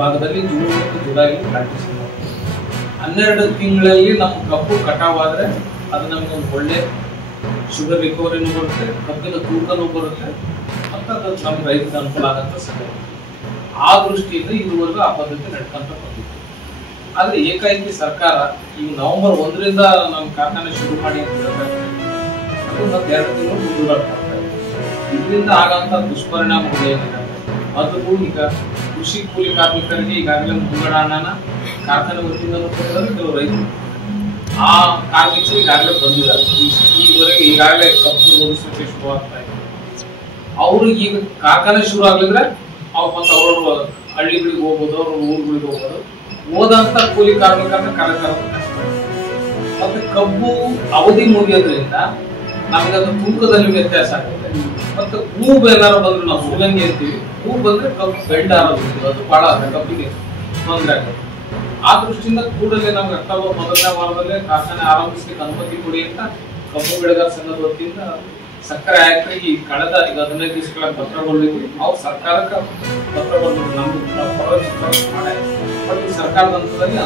ಭಾಗದಲ್ಲಿ ಜೂನ್ ಮತ್ತು July plantation ಮಾಡ್ತೀವಿ. 12 ತಿಂಗಳಲ್ಲಿ ನಮ್ಮ ಕಬ್ಬು ಕಟಾವಾದ್ರೆ ಅದು ನಮ್ಗೆ ಒಂದು ಒಳ್ಳೆ ಶುಗರ್ ರಿಕವರಿನೂ ಬರುತ್ತೆ, ಕಬ್ಬಿನ ತೂಕನೂ ಬರುತ್ತೆ, ಮತ್ತು ಅದು ನಮ್ಮ ರೈತರಿಗೆ ಅನುಕೂಲ ಆಗಂತ ಸಂಗತಿ. ಆ ದೃಷ್ಟಿಯಿಂದ ಇದುವರೆಗೂ ಆ ಪದ್ಧತಿ ನಡ್ಕೊಂತ ಬಂದಿತ್ತು. ಆದ್ರೆ ಏಕಾಏಕಿ ಸರ್ಕಾರ ಈಗ ನವೆಂಬರ್ 1ರಿಂದ ನಮ್ಮ ಕಾರ್ಖಾನೆ ಶುರು ಮಾಡಿ ಅಂತ ಹೇಳ್ತಾರೆ, ಅದು ಮತ್ತೆ 2 ತಿಂಗಳು ಮುಂದೂಡಲ್ಪಡ್ತಾ ಇದೆ. ಇದರಿಂದ ಆಗಂತ ದುಷ್ಪರಿಣಾಮಗಳು ಏನಿದೆ ಅದಕ್ಕೂ ಈಗ ಕೃಷಿ ಕೂಲಿ ಕಾರ್ಮಿಕರಿಗೆ ಈಗಾಗಲೇ ಮುಂಗಡ ಹಣನ ಕಾರ್ಖಾನೆ ವತಿಯಿಂದ ಕೊಟ್ಟಿದ್ದಾರೆ. ಕೆಲವು ರೈತರು ಆ ಕಾರ್ಮಿಕರು ಈಗಾಗಲೇ ಬಂದಿದ್ದಾರೆ. ಈವರೆಗೆ ಈಗಾಗಲೇ ಕಬ್ಬು ಓಡಿಸೋಕೆ ಶುರುವಾಗ್ತಾ ಇದೆ. ಅವರು ಈಗ ಕಾರ್ಖಾನೆ ಶುರು ಆಗ್ಲಿದ್ರೆ ಅವ್ರು ಮತ್ತೆ ಅವ್ರವ್ರ ಹಳ್ಳಿಗಳಿಗೆ ಹೋಗ್ಬೋದು, ಅವ್ರ ಊರುಗಳಿಗೆ ಹೋಗ್ಬೋದು. ಹೋದಂತ ಕೂಲಿ ಕಾರ್ಮಿಕರನ್ನ ಕರೆತರೋದು ಕಷ್ಟ. ಮತ್ತೆ ಕಬ್ಬು ಅವಧಿ ಮುಗಿಯೋದ್ರಿಂದ ನಮಗೆ ಅದು ತೂಕದಲ್ಲಿ ವ್ಯತ್ಯಾಸ ಆಗುತ್ತೆ. ಮತ್ತೆ ಹೂವು ಏನಾರು ಬಂದ್ರೆ ನಾವು ಹೂವಂಗಿ ಅಂತೀವಿ, ಹೂ ಬಂದ್ರೆ ಕಬ್ಬು ಬೆಂಡ್ ಆರೋದಿಲ್ಲ, ಅದು ಬಹಳ ಕಬ್ಬಿಗೆ ತೊಂದರೆ ಆಗುತ್ತೆ. ಆ ದೃಷ್ಟಿಯಿಂದ ಕೂಡಲೇ ನಮ್ಗೆ ಅಕ್ಟೋಬರ್ 1ನೇ ವಾರದಲ್ಲೇ ಕಾರ್ಖಾನೆ ಆರಂಭಿಸಲಿಕ್ಕೆ ಅನುಮತಿ ಕೊಡಿ ಅಂತ ಕಬ್ಬು ಬೆಳೆಗಾರ ಸಂಘದ ವತಿಯಿಂದ ಸಕ್ಕರೆ ಆಯುಕ್ತರಿಗೆ ಕಳೆದ 15 ದಿವಸಗಳ ಪತ್ರ ಕೊಡಲಿಕ್ಕೆ ಅವ್ರು ಸರ್ಕಾರಕ್ಕೆ ಪತ್ರ ಕೊಡಬೇಕು. ನಮ್ಗೆ ಪರವಾಗಿ ಮಾಡಿ ಸರ್ಕಾರದ ಹಂತದಲ್ಲಿ